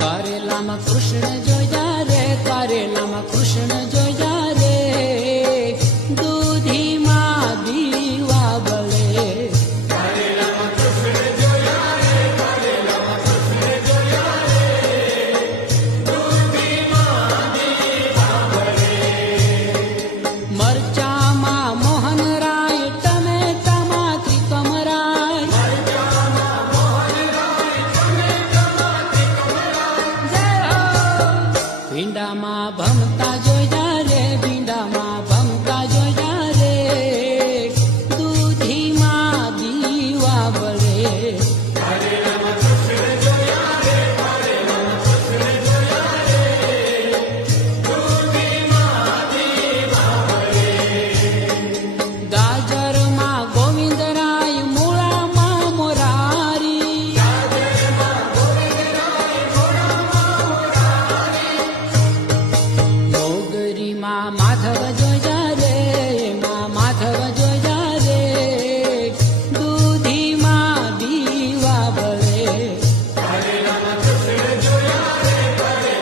કારેલામાં કૃષ્ણ જોયા રે, કારેલામાં કૃષ્ણ જોયા રે, દૂધીમાં દીવા બળે. કારેલામાં કૃષ્ણ જોયા રે, કારેલામાં કૃષ્ણ જોયા રે, દૂધીમાં દીવા બળે. મરચામાં મોહનરાય, ટમેટામાં ત્રિકમરાય, મરચામાં મોહનરાય, ટમેટામાં ત્રિકમરાય. ભીંડામાં ભમતા જોયા રે, ભીંડામાં ભમતા જોયા રે, દૂધીમાં દીવા બળે. કારેલામાં કૃષ્ણ જોયા રે, કારેલામાં કૃષ્ણ જોયા રે, દૂધીમાં દીવા બળે. ગાજરમાં ગોવિંદરાય, મૂળામાં મોરારી, ગાજરમાં ગોવિંદરાય, મોરામાં મોરારી. મોગરીમાં માધવ જોયા રે, એમાં માધવ જોયા રે, દૂધીમાં દીવા બળે.